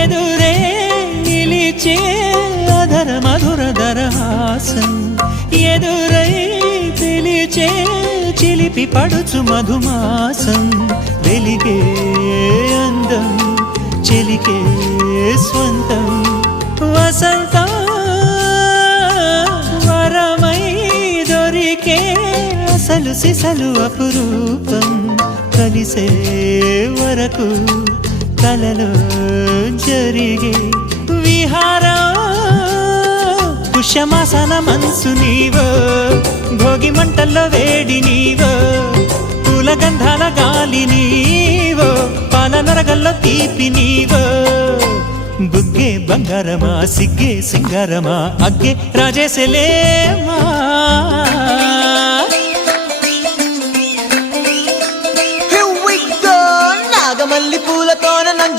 ఎదురే నిలిచే అధర మధుర దరహాసం ఎదురై పిలిచే చిలిపి పడుచు మధుమాసం వెలిగే అందం చెలికే స్వంతం వసంతం వరమై దొరికే అసలు సిసలు అపురూపం కలిసే వరకు కలలో జరిగే విహారం పుష్యమాసన మనసు నీవో భోగి మంటల్లో వేడి నీవో పూల గంధాల గాలి నీవో పాల నరగల్లో తీపి నీవో బుగ్గే బంగారమా సిగ్గే సింగారమా అగ్గే రాజేసలేమా